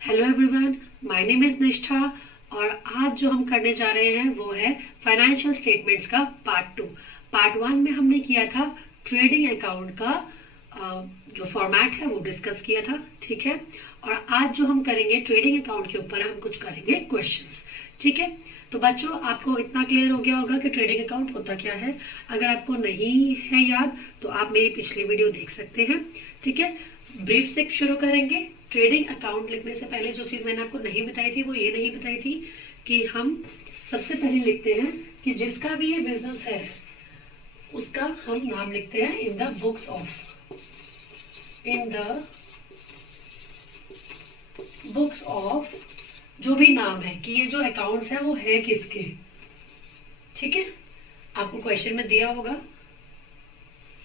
Hello everyone, my name is निष्ठा। और आज जो हम करने जा रहे हैं वो है फाइनेंशियल स्टेटमेंट्स का पार्ट 1 में हमने किया था ट्रेडिंग अकाउंट का जो फॉर्मेट है वो डिस्कस किया था। ठीक है। और आज जो हम करेंगे ट्रेडिंग अकाउंट के ऊपर हम कुछ करेंगे क्वेश्चंस। ठीक है। तो बच्चों, आपको इतना क्लियर हो गया होगा कि ट्रेडिंग अकाउंट होता क्या है। अगर आपको नहीं है याद तो आप मेरी पिछली वीडियो देख सकते हैं। ठीक है। ब्रीफ से शुरू करेंगे। ट्रेडिंग अकाउंट लिखने से पहले जो चीज मैंने आपको नहीं बताई थी वो ये नहीं बताई थी कि हम सबसे पहले लिखते हैं कि जिसका भी ये बिजनेस है उसका हम नाम लिखते हैं इन द बुक्स ऑफ जो भी नाम है कि ये जो अकाउंट्स है वो है किसके। ठीक है। आपको क्वेश्चन में दिया होगा।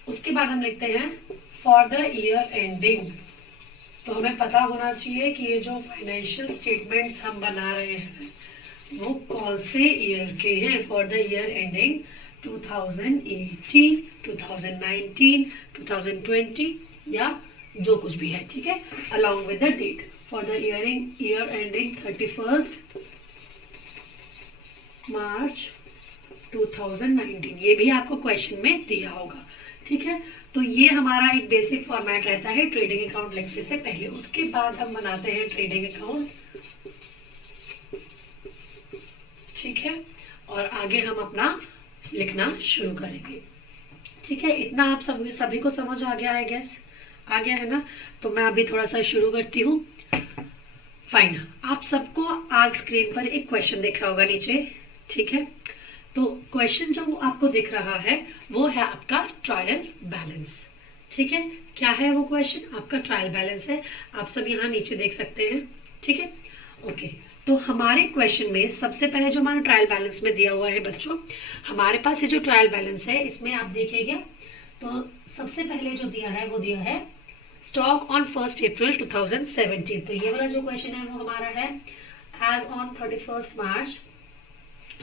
उसके बाद हम लिखते हैं फॉर द ईयर एंडिंग। तो हमें पता होना चाहिए कि ये जो फाइनेंशियल स्टेटमेंट्स हम बना रहे हैं वो कौन से ईयर के हैं। फॉर द ईयर एंडिंग 2018, 2019, 2020 या जो कुछ भी है। ठीक है। Along with the date for the year ending 31 March 2019। ये भी आपको क्वेश्चन में दिया होगा। ठीक है। तो ये हमारा एक बेसिक फॉर्मेट रहता है ट्रेडिंग अकाउंट लिखने से पहले। उसके बाद हम बनाते हैं ट्रेडिंग अकाउंट। ठीक है। और आगे हम अपना लिखना शुरू करेंगे। ठीक है। इतना आप सभी को समझ आ गया है, गैस आ गया है ना। तो मैं अभी थोड़ा सा शुरू करती हूँ। फाइन। आप सबको आज स्क्रीन पर एक क्वेश्चन दिख रहा होगा नीचे। ठीक है। तो क्वेश्चन जो आपको दिख रहा है वो है आपका ट्रायल बैलेंस। ठीक है। क्या है वो क्वेश्चन? आपका ट्रायल बैलेंस है। आप सब यहाँ नीचे देख सकते हैं। ठीक है। ओके। तो हमारे क्वेश्चन में सबसे पहले जो हमारा ट्रायल बैलेंस में दिया हुआ है बच्चों, हमारे पास ये जो ट्रायल बैलेंस है इसमें आप देखिएगा तो सबसे पहले जो दिया है वो दिया है स्टॉक ऑन 1 अप्रैल 2017। तो ये वाला जो क्वेश्चन है वो हमारा है एज ऑन 31 मार्च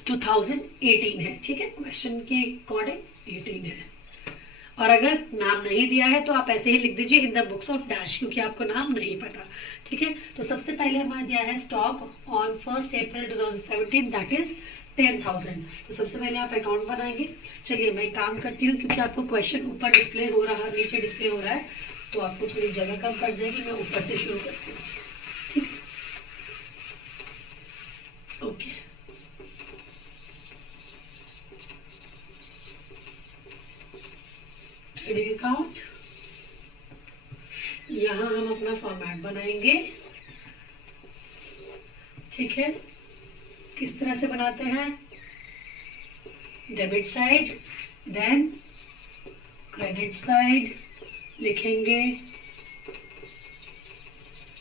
2018 है। ठीक है। क्वेश्चन के अकॉर्डिंग 18 है। और अगर नाम नहीं दिया है तो आप ऐसे ही लिख दीजिए in the books of dash, क्योंकि आपको नाम नहीं पता। ठीक है। तो सबसे पहले हमारा दिया है stock on 1 April 2017 that is 10,000। तो सबसे पहले आप अकाउंट बनाएंगे। चलिए मैं काम करती हूँ, क्योंकि आपको क्वेश्चन ऊपर डिस्प्ले हो रहा है, नीचे डिस्प्ले हो रहा है, तो आपको थोड़ी जगह कम पड़ जाएगी। मैं ऊपर से शुरू करती हूँ। ठीक। ओके। ट्रेडिंग अकाउंट, यहां हम अपना फॉर्मेट बनाएंगे। ठीक है। किस तरह से बनाते हैं? Debit side, then credit side लिखेंगे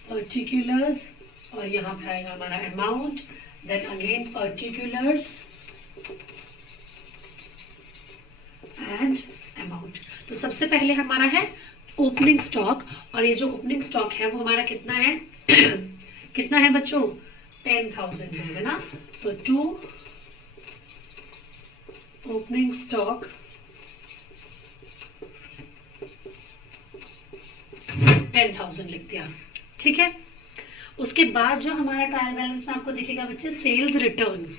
पर्टिकुलर्स, और यहां पे आएगा हमारा amount, then again particulars and amount. तो सबसे पहले हमारा है ओपनिंग स्टॉक, और ये जो ओपनिंग स्टॉक है वो हमारा कितना है कितना है बच्चों? 10,000 है ना। तो टू ओपनिंग स्टॉक 10,000 लिख दिया। ठीक है। उसके बाद जो हमारा ट्रायल बैलेंस में आपको दिखेगा बच्चे सेल्स रिटर्न।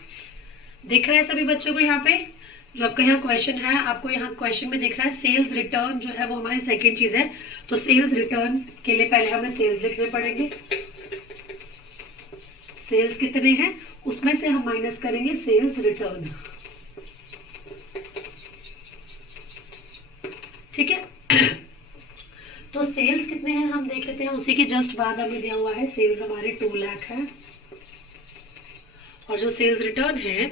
दिख रहा है सभी बच्चों को? यहाँ पे जो आपका यहाँ क्वेश्चन है, आपको यहाँ क्वेश्चन में दिख रहा है सेल्स रिटर्न जो है वो हमारी सेकंड चीज है। तो सेल्स रिटर्न के लिए पहले हमें सेल्स लिखने पड़ेंगे। सेल्स कितने हैं उसमें से हम माइनस करेंगे सेल्स रिटर्न। ठीक है। तो सेल्स कितने हैं हम देख लेते हैं। उसी के जस्ट बाद हमें दिया हुआ है सेल्स हमारे 2 लाख है, और जो सेल्स रिटर्न है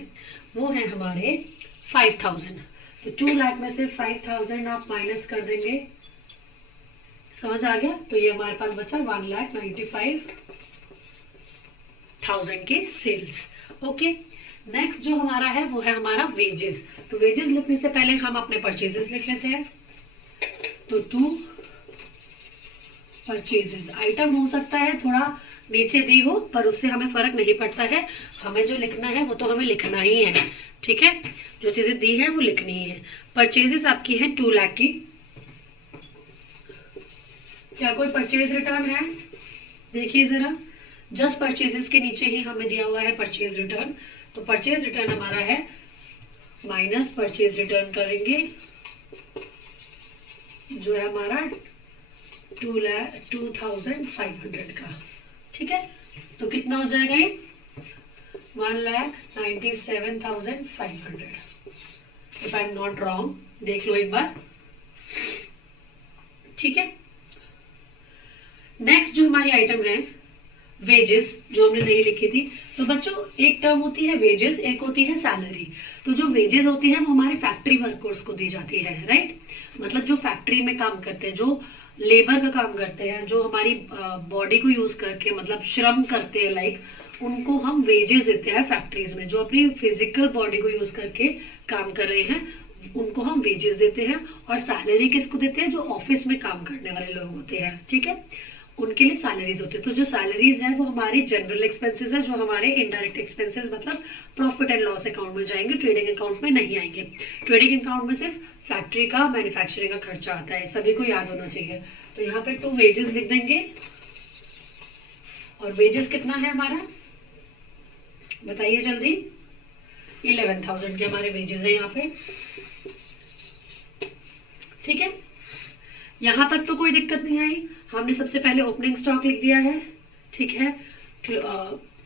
वो है हमारे 5,000। तो 2 लाख में से 5,000 आप माइनस कर देंगे। समझ आ गया? तो ये हमारे पास बचा 1,95,000 के सेल्स। ओके। नेक्स्ट जो हमारा है वो है हमारा वेजेस। तो वेजेस लिखने से पहले हम अपने परचेजेस लिख लेते हैं। तो 2 परचेजेस आइटम हो सकता है थोड़ा नीचे दी हो, पर उससे हमें फर्क नहीं पड़ता है। हमें जो लिखना है वो तो हमें लिखना ही है। ठीक है। जो चीजें दी है वो लिखनी ही है। परचेजेस आपकी है 2 लाख की। क्या कोई परचेज रिटर्न है? देखिए जरा, जस्ट परचेजेस के नीचे ही हमें दिया हुआ है परचेज रिटर्न, तो परचेज रिटर्न हमारा है माइनस परचेज रिटर्न करेंगे जो है हमारा 2,500 का। ठीक है, तो कितना हो जाएगा ये 1,97,500 if I am not wrong, देख लो एक बार। ठीक है, नेक्स्ट जो हमारी आइटम है वेजेस, जो हमने नहीं लिखी थी। तो बच्चों एक टर्म होती है वेजेस, एक होती है सैलरी। तो जो वेजेस होती है वो हमारे फैक्ट्री वर्कर्स को दी जाती है, राइट। मतलब जो फैक्ट्री में काम करते हैं, जो लेबर का काम करते हैं, जो हमारी बॉडी को यूज करके मतलब श्रम करते हैं, लाइक उनको हम वेजेस देते हैं फैक्ट्रीज में। जो अपनी फिजिकल बॉडी को यूज करके काम कर रहे हैं उनको हम वेजेस देते हैं। और सैलरी किसको देते हैं, जो ऑफिस में काम करने वाले लोग होते हैं, ठीक है, उनके लिए सैलरीज होते हैं। तो जो सैलरीज है वो हमारे जनरल एक्सपेंसेस है, जो हमारे इनडायरेक्ट एक्सपेंसेस मतलब प्रॉफिट एंड लॉस अकाउंट में जाएंगे, ट्रेडिंग अकाउंट में नहीं आएंगे। ट्रेडिंग अकाउंट में सिर्फ फैक्ट्री का मैन्युफैक्चरिंग का खर्चा आता है, सभी को याद होना चाहिए। तो यहाँ पे 2 वेजेस लिख देंगे। और वेजेस कितना है हमारा, बताइए जल्दी। 11,000 के हमारे वेजेस है यहाँ पे। ठीक है, यहां तक तो कोई दिक्कत नहीं आई। हमने सबसे पहले ओपनिंग स्टॉक लिख दिया है, ठीक है।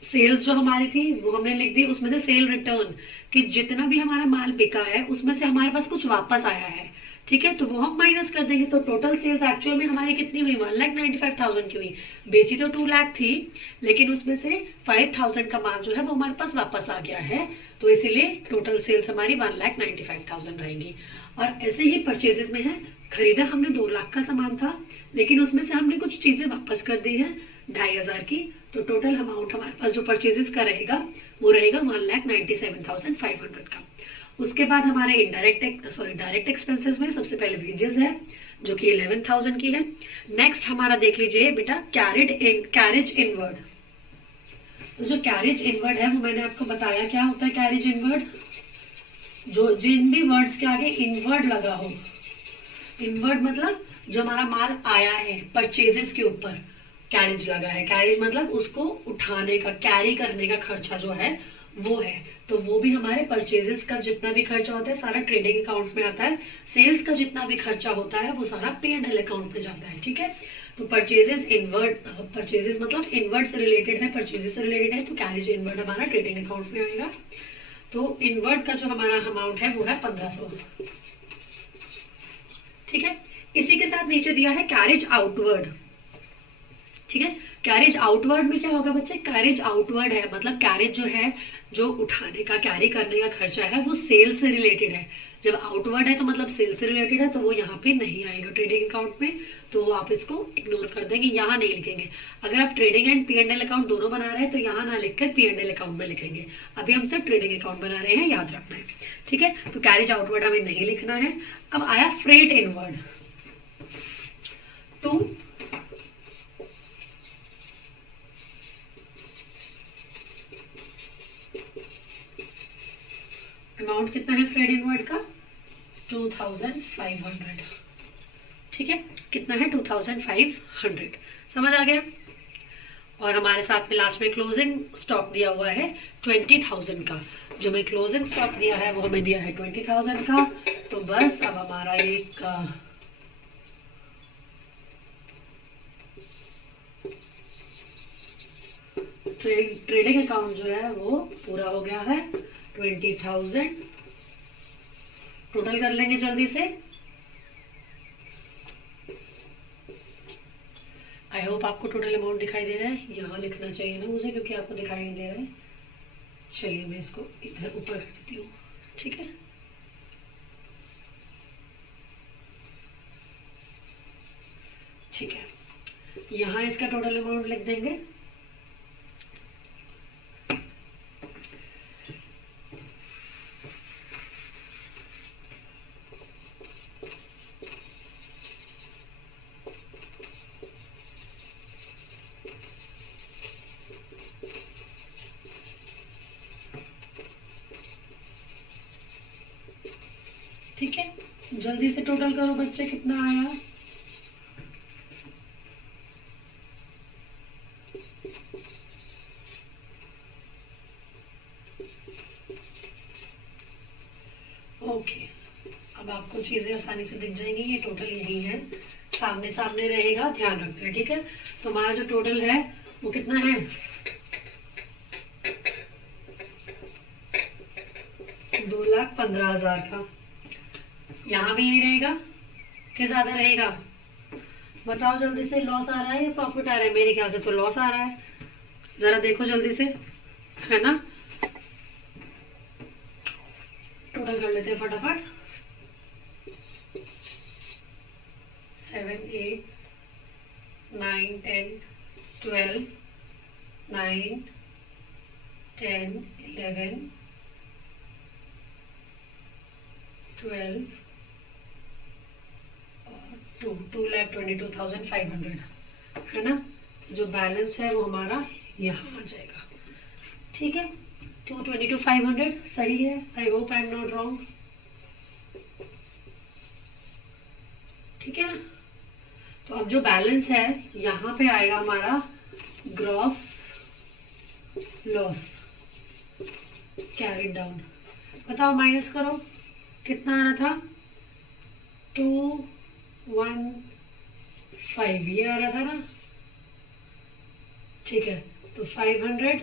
सेल्स जो हमारी थी वो हमने लिख दी, उसमें से सेल रिटर्न कि जितना भी हमारा माल बिका है उसमें से हमारे पास कुछ वापस आया है, ठीक है, तो वो हम माइनस कर देंगे। तो टोटल सेल्स एक्चुअल में हमारी कितनी हुई, 1,95,000 की हुई। बेची तो 2 लाख थी, लेकिन उसमें से 5,000 का माल जो है वो हमारे पास वापस आ गया है, तो इसीलिए टोटल सेल्स हमारी 1,95,000 रहेंगी। और ऐसे ही परचेजेस में है, खरीदा हमने 2 लाख का सामान था, लेकिन उसमें से हमने कुछ चीजें वापस कर दी है 2,500 की, तो टोटल अमाउंट हमारे पास जो परचेजेस का रहेगा वो रहेगा 1,97,500 का। उसके बाद हमारे डायरेक्ट एक्सपेंसेस में सबसे पहले वेजेस है जो कि 11,000 की है। नेक्स्ट हमारा देख लीजिए बेटा कैरेज इनवर्ड। तो जो कैरेज इनवर्ड है वो मैंने आपको बताया क्या होता है। कैरेज इनवर्ड, जो जिन भी वर्ड्स के आगे इनवर्ड लगा हो, इनवर्ड मतलब जो हमारा माल आया है परचेजेस के ऊपर कैरेज लगा है। कैरेज मतलब उसको उठाने का, कैरी करने का खर्चा जो है वो है, तो वो भी हमारे परचेजेस का जितना भी खर्चा होता है सारा ट्रेडिंग अकाउंट में आता है। सेल्स का जितना भी खर्चा होता है वो सारा P&L अकाउंट में जाता है, ठीक है। तो परचेजेस इनवर्ड, परचेजेस मतलब इनवर्ड से रिलेटेड है, परचेजेस से रिलेटेड है, तो कैरेज इनवर्ड हमारा ट्रेडिंग अकाउंट में आएगा। तो इनवर्ड का जो हमारा अमाउंट है वो है 1,500, ठीक है। इसी के साथ नीचे दिया है कैरेज आउटवर्ड, ठीक है। कैरेज आउटवर्ड में क्या होगा बच्चे, कैरेज आउटवर्ड है मतलब कैरेज जो है, जो उठाने का, कैरी करने का खर्चा है वो सेल से रिलेटेड है। जब आउटवर्ड है तो मतलब सेल से रिलेटेड है, तो वो यहाँ पे नहीं आएगा ट्रेडिंग अकाउंट में, तो आप इसको इग्नोर कर देंगे, यहाँ नहीं लिखेंगे। अगर आप ट्रेडिंग एंड P&L अकाउंट दोनों बना रहे हैं तो यहाँ ना लिखकर P&L अकाउंट में लिखेंगे। अभी हम सिर्फ ट्रेडिंग अकाउंट बना रहे हैं, याद रखना है, ठीक है। तो कैरेज आउटवर्ड हमें नहीं लिखना है। अब आया फ्रेट इनवर्ड। टू अमाउंट कितना है फ्रेट इनवर्ड का, 2,500, ठीक है। कितना है 2,500, समझ आ गया। और हमारे साथ में लास्ट में क्लोजिंग स्टॉक दिया हुआ है 20,000 का। जो मैं क्लोजिंग स्टॉक दिया है वो हमें दिया है 20,000 का। तो बस अब हमारा एक ट्रेडिंग अकाउंट जो है वो पूरा हो गया है। 20,000 टोटल कर लेंगे जल्दी से। आई होप आपको टोटल अमाउंट दिखाई दे रहा है, यहाँ लिखना चाहिए ना मुझे क्योंकि आपको दिखाई नहीं दे रहा है। चलिए मैं इसको इधर ऊपर कर देती हूँ, ठीक है। ठीक है, यहाँ इसका टोटल अमाउंट लिख देंगे। ठीक है, जल्दी से टोटल करो बच्चे, कितना आया। आपको चीजें आसानी से दिख जाएंगी। ये टोटल यही है, सामने सामने रहेगा, ध्यान रखना है, ठीक है। तो हमारा जो टोटल है वो कितना है, 2,15,000 का। यहाँ भी यही रहेगा कि ज्यादा रहेगा? बताओ जल्दी से, लॉस आ रहा है या प्रॉफिट आ रहा है? मेरे ख्याल से तो लॉस आ रहा है, जरा देखो जल्दी से, है ना। टोटल कर लेते हैं फटाफट। 7, 8, 9, 10, 12, 9, 10, 11, 12 और 2,22,500, है ना। तो जो बैलेंस है वो हमारा यहाँ आ जाएगा, ठीक है। 2,22,500 सही है। I hope I am not wrong, ठीक है ना। तो अब जो बैलेंस है यहाँ पे आएगा हमारा ग्रॉस लॉस कैरिड डाउन। बताओ, माइनस करो, कितना आ रहा था, 215 ये आ रहा था ना, ठीक है। तो 500,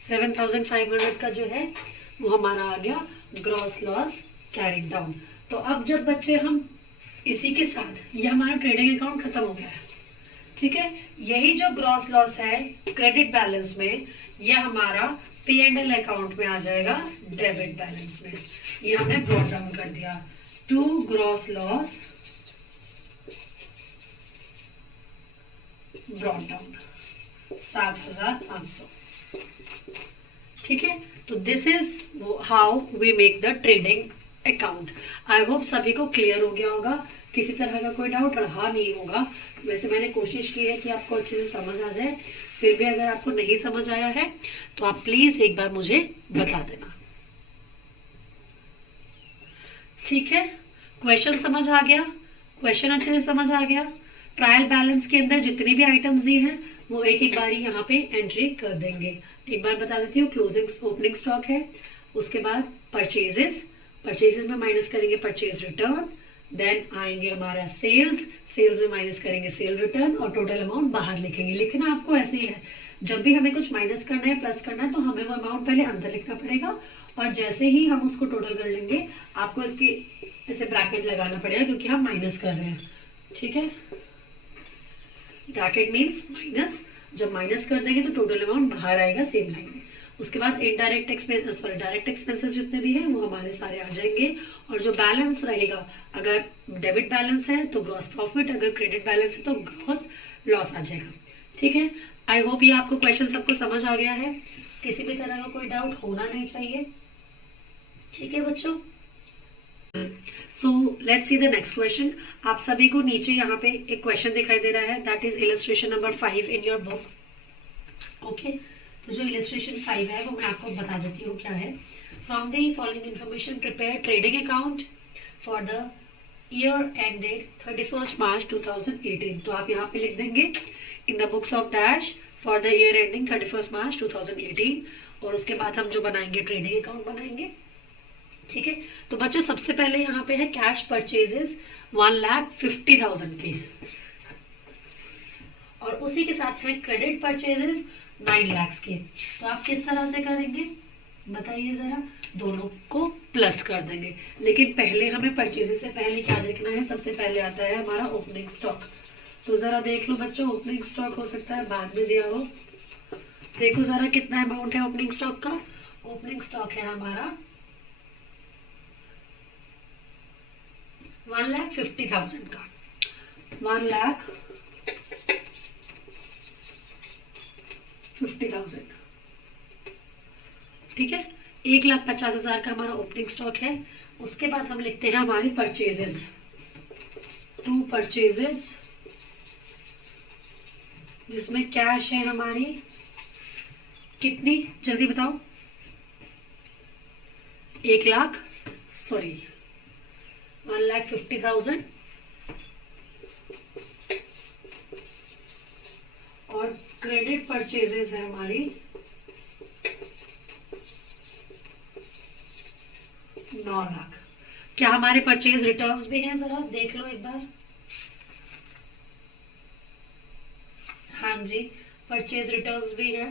7,500 का जो है वो हमारा आ गया ग्रॉस लॉस कैरिड डाउन। तो अब जब बच्चे हम इसी के साथ, ये हमारा ट्रेडिंग अकाउंट खत्म हो गया है, ठीक है। यही जो ग्रॉस लॉस है क्रेडिट बैलेंस में, ये हमारा P&L अकाउंट में आ जाएगा डेबिट बैलेंस में। ये हमने ब्रॉट डाउन कर दिया to gross loss brought down 7,500, ठीक है। तो this is how we make the trading account. I hope सभी को क्लियर हो गया होगा, किसी तरह का कोई डाउट रहा नहीं होगा। वैसे मैंने कोशिश की है कि आपको अच्छे से समझ आ जाए, फिर भी अगर आपको नहीं समझ आया है तो आप प्लीज एक बार मुझे बता देना, ठीक है। क्वेश्चन समझ आ गया, क्वेश्चन अच्छे से समझ आ गया। ट्रायल बैलेंस के अंदर जितनी भी आइटम्स दी हैं वो एक एक बारी यहाँ पे एंट्री कर देंगे। एक बार बता देती हूँ, क्लोजिंग ओपनिंग स्टॉक है, उसके बाद परचेजेस में माइनस करेंगे परचेज रिटर्न, देन आएंगे हमारा सेल्स में माइनस करेंगे सेल रिटर्न और टोटल अमाउंट बाहर लिखेंगे। लिखना आपको ऐसे ही है, जब भी हमें कुछ माइनस करना है प्लस करना है तो हमें वो अमाउंट पहले अंदर लिखना पड़ेगा और जैसे ही हम उसको टोटल कर लेंगे आपको इसकी ऐसे ब्रैकेट लगाना पड़ेगा क्योंकि हम माइनस कर रहे हैं, ठीक है। ब्रैकेट मीन्स माइनस, जब माइनस कर देंगे तो टोटल अमाउंट बाहर आएगा सेम लाइन में। उसके बाद डायरेक्ट एक्सपेंसेस जितने भी हैं वो हमारे सारे आ जाएंगे और जो बैलेंस रहेगा, अगर डेबिट बैलेंस है तो ग्रॉस प्रॉफिट, अगर क्रेडिट बैलेंस है तो ग्रॉस लॉस आ जाएगा, ठीक है। आई होप ये आपको क्वेश्चन सबको समझ आ गया है, किसी भी तरह का कोई डाउट होना नहीं चाहिए, ठीक है बच्चों। So let's see the next question. आप सभी को नीचे यहाँ पे एक क्वेश्चन दिखाई दे रहा है, that is illustration number 5 in your book, okay. तो जो इलस्ट्रेशन 5 है वो मैं आपको बता देती हूँ क्या है। From the following information prepare trading account for the year ended 31 मार्च 2018। तो आप यहाँ पे लिख देंगे in the books of dash for the year ending 31 मार्च 2018 और उसके बाद हम जो बनाएंगे ट्रेडिंग अकाउंट बनाएंगे, ठीक है। तो बच्चों सबसे पहले यहाँ पे है कैश परचेजेस 1,50,000 के और उसी के साथ है क्रेडिट परचेजेस 9 लाख के। तो आप किस तरह से करेंगे बताइए जरा, दोनों को प्लस कर देंगे। लेकिन पहले हमें परचेजेस से पहले क्या देखना है, सबसे पहले आता है हमारा ओपनिंग स्टॉक। तो जरा देख लो बच्चों, ओपनिंग स्टॉक हो सकता है बाद में दिया हो, देखो जरा कितना अमाउंट है ओपनिंग स्टॉक का। ओपनिंग स्टॉक है हमारा 1,50,000 का, 1,50,000, ठीक है। 1,50,000 का हमारा ओपनिंग स्टॉक है। उसके बाद हम लिखते हैं हमारी परचेजेस, टू परचेजेस जिसमें कैश है हमारी कितनी, जल्दी बताओ, 1,50,000 और क्रेडिट परचेजेस है हमारी 9 लाख। क्या हमारे परचेज रिटर्न्स भी हैं, जरा देख लो एक बार। हाँ जी, परचेज रिटर्न्स भी है,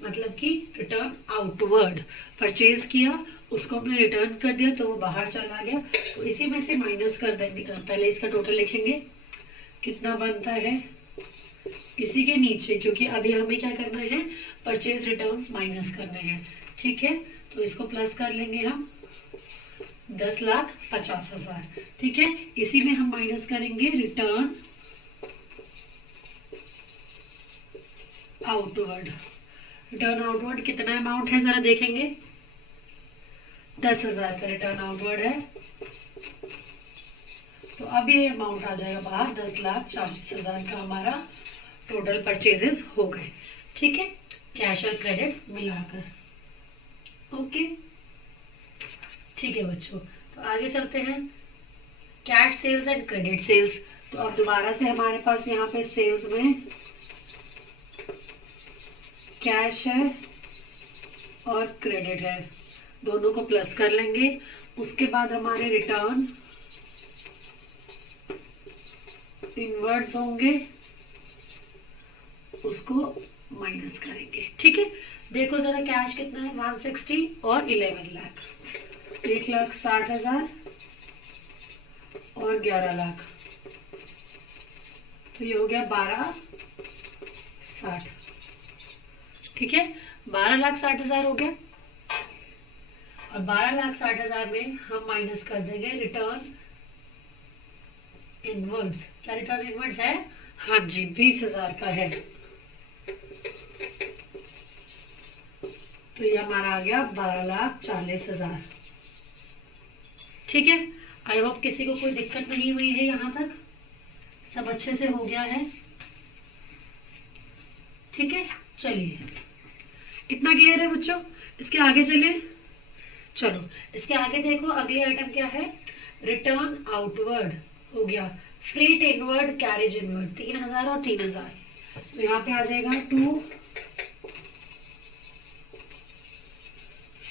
मतलब कि रिटर्न आउटवर्ड, परचेज किया उसको हमने रिटर्न कर दिया तो वो बाहर चला गया, तो इसी में से माइनस कर देंगे। पहले इसका टोटल लिखेंगे कितना बनता है, इसी के नीचे, क्योंकि अभी हमें क्या करना है, परचेज रिटर्न्स माइनस करने हैं। ठीक है, तो इसको प्लस कर लेंगे हम 10,50,000। ठीक है, इसी में हम माइनस करेंगे रिटर्न आउटवर्ड। रिटर्न आउटवर्ड कितना अमाउंट है जरा देखेंगे, 10,000 का रिटर्न आउटवर्ड है, तो अब ये अमाउंट आ जाएगा बाहर, 10,40,000 का हमारा टोटल परचेजेस हो गए। ठीक है, कैश और क्रेडिट मिलाकर। ओके, ठीक है बच्चों, तो आगे चलते हैं, cash sales and credit sales. तो अब दोबारा से हमारे पास यहाँ पे सेल्स में कैश है और क्रेडिट है, दोनों को प्लस कर लेंगे। उसके बाद हमारे रिटर्न इनवर्ड्स होंगे, उसको माइनस करेंगे। ठीक है, देखो जरा कैश कितना है, 160 और 11 लाख, 1,60,000 और 11 लाख, तो ये हो गया 12,60। ठीक है, 12,60,000 हो गया, और 12,60,000 में हम माइनस कर देंगे रिटर्न इनवर्ड्स। क्या रिटर्न इनवर्ड्स है? हाँ जी, 20,000 का है, तो ये हमारा आ गया 12,40,000। ठीक है, आई होप किसी को कोई दिक्कत नहीं हुई है, यहाँ तक सब अच्छे से हो गया है। ठीक है, चलिए इतना क्लियर है बच्चों, इसके आगे चलिए। चलो इसके आगे देखो, अगली आइटम क्या है, रिटर्न आउटवर्ड हो गया, फ्रेट इनवर्ड, कैरेज इनवर्ड, 3,000 और 3,000, तो यहाँ पे आ जाएगा 2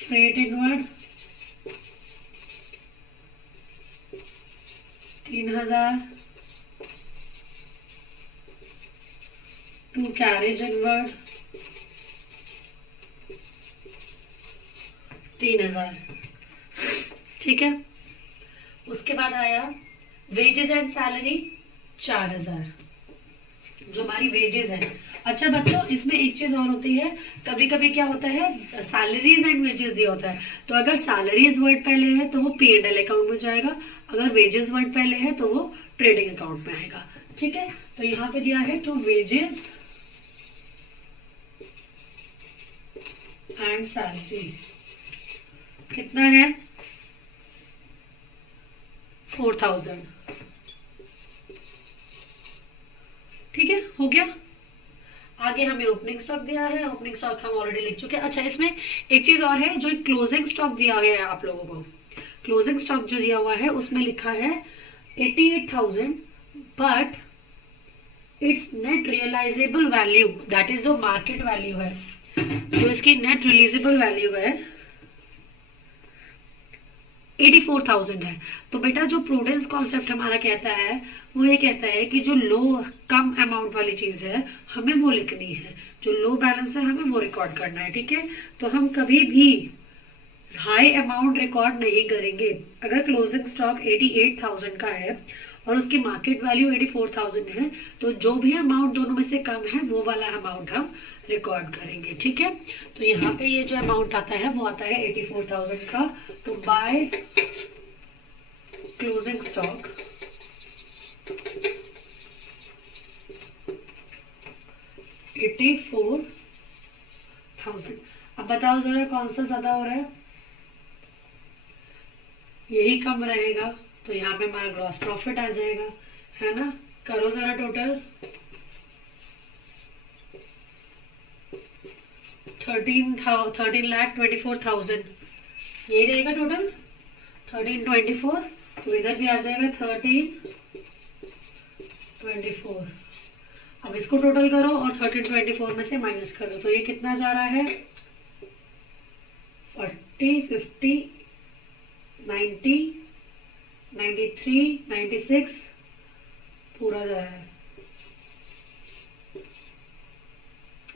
फ्रेट इनवर्ड, 3,000, 2 कैरेज इनवर्ड, 3,000। ठीक है, उसके बाद आया वेजेस एंड सैलरी, 4,000, जो हमारी वेजेस है। अच्छा बच्चों, इसमें एक चीज और होती है, कभी कभी क्या होता है, सैलरीज एंड वेजेस दिया होता है, तो अगर सैलरीज वर्ड पहले है तो वो P&L अकाउंट में जाएगा, अगर वेजेस वर्ड पहले है तो वो ट्रेडिंग अकाउंट में आएगा। ठीक है, तो यहाँ पे दिया है टू वेजेस एंड सैलरी, कितना है, 4,000। ठीक है, हो गया। आगे हमें ओपनिंग स्टॉक दिया है, ओपनिंग स्टॉक हम ऑलरेडी लिख चुके हैं। अच्छा, इसमें एक चीज और है, जो क्लोजिंग स्टॉक दिया गया है आप लोगों को, क्लोजिंग स्टॉक जो दिया हुआ है उसमें लिखा है 88,000, but it's net realisable value, that is जो मार्केट वैल्यू है, जो इसकी नेट रिलीजेबल वैल्यू है 84,000 है। तो बेटा जो प्रूडेंस कॉन्सेप्ट हमारा कहता है, वो ये कहता है कि जो लो, कम अमाउंट वाली चीज है हमें वो लिखनी है, जो लो बैलेंस है हमें वो रिकॉर्ड करना है। ठीक है, तो हम कभी भी हाई अमाउंट रिकॉर्ड नहीं करेंगे। अगर क्लोजिंग स्टॉक 88,000 का है और उसकी मार्केट वैल्यू 84,000 है, तो जो भी अमाउंट दोनों में से कम है वो वाला अमाउंट हम रिकॉर्ड करेंगे। ठीक है, तो यहाँ पे ये जो अमाउंट आता है वो आता है 84,000 का, तो बाय क्लोजिंग स्टॉक 84,000। अब बताओ जरा कौन सा ज्यादा हो रहा है, यही कम रहेगा, तो यहाँ पे हमारा ग्रॉस प्रॉफिट आ जाएगा, है ना। करो जरा टोटल, 13,24,000 ये रहेगा टोटल, 1324, तो इधर भी आ जाएगा 1324। अब इसको टोटल करो और 1324 में से माइनस कर दो, तो ये कितना जा रहा है, 40। 50, 90, 93, 96 पूरा जा रहा है।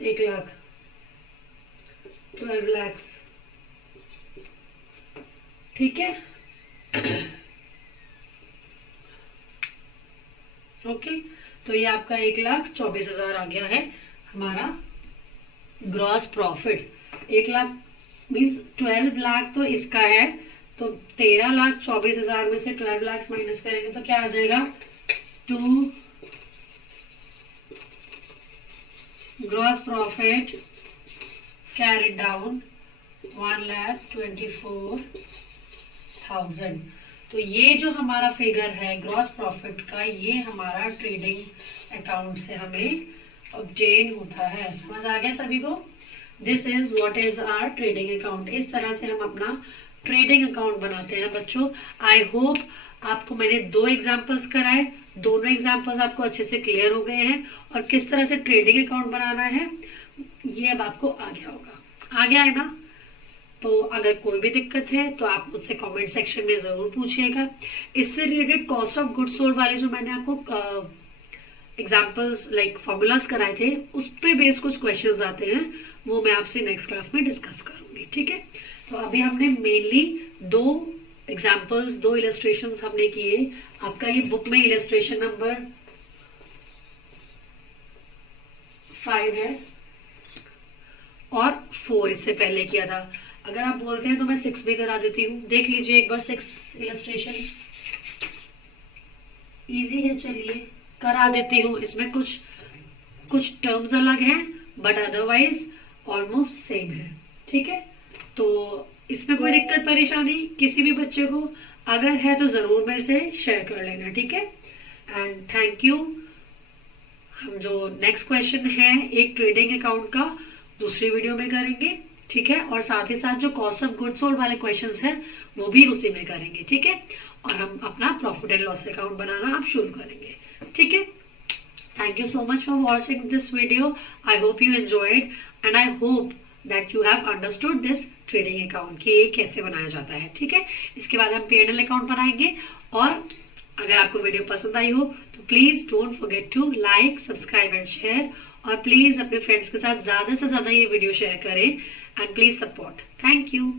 1,00,000, 12 lakhs, ठीक है। ओके, तो ये आपका 1,24,000 आ गया है हमारा ग्रॉस प्रॉफिट। 1,00,000 मीन्स 12 लाख तो इसका है, तो 13,24,000 में से 12 लाख माइनस करेंगे तो क्या आ जाएगा, to gross profit carried down 1,24,000। तो ये जो हमारा फिगर है ग्रॉस प्रॉफिट का, ये हमारा ट्रेडिंग अकाउंट से हमें ऑब्टेन होता है। समझ आ गया सभी को? This is what is our trading account. इस तरह से हम अपना ट्रेडिंग अकाउंट बनाते हैं बच्चों। आई होप आपको मैंने 2 एग्जाम्पल्स कराए, दोनों एग्जाम्पल्स आपको अच्छे से क्लियर हो गए हैं, और किस तरह से ट्रेडिंग अकाउंट बनाना है ये अब आपको आ गया होगा। आ गया है ना? तो अगर कोई भी दिक्कत है तो आप मुझसे कमेंट सेक्शन में जरूर पूछिएगा। इससे related cost of goods sold वाले जो मैंने आपको एग्जाम्पल्स लाइक फॉर्मूलाज कराए थे, उस पे बेस्ड कुछ क्वेश्चंस आते हैं, वो मैं आपसे नेक्स्ट क्लास में डिस्कस करूंगी, ठीक है। तो अभी हमने मेनली 2 एग्जाम्पल्स, 2 इलस्ट्रेशंस हमने किए। आपका ये बुक में इलस्ट्रेशन नंबर 5 है और 4 इससे पहले किया था। अगर आप बोलते हैं तो मैं 6 भी करा देती हूँ। देख लीजिए एक बार 6 इलस्ट्रेशन, इजी है, चलिए करा देती हूँ। इसमें कुछ टर्म्स अलग हैं बट अदरवाइज ऑलमोस्ट सेम है, ठीक है। तो इसमें कोई दिक्कत परेशानी किसी भी बच्चे को अगर है तो जरूर मेरे से शेयर कर लेना, ठीक है। And thank you. हम जो नेक्स्ट क्वेश्चन है एक ट्रेडिंग अकाउंट का दूसरी वीडियो में करेंगे, ठीक है। और साथ ही साथ जो कॉस्ट ऑफ गुड्स सोल्ड वाले क्वेश्चंस हैं वो भी उसी में करेंगे, ठीक है। और हम अपना प्रॉफिट एंड लॉस अकाउंट बनाना अब शुरू करेंगे, ठीक है। Thank you so much for watching this video. I hope you enjoyed and I hope that you have understood this trading account कि ये कैसे बनाया जाता है, ठीक है। इसके बाद हम P&L अकाउंट बनाएंगे। और अगर आपको वीडियो पसंद आई हो तो please don't forget to like, subscribe and share, और प्लीज अपने फ्रेंड्स के साथ ज्यादा से ज्यादा ये वीडियो शेयर करें and please support. Thank you.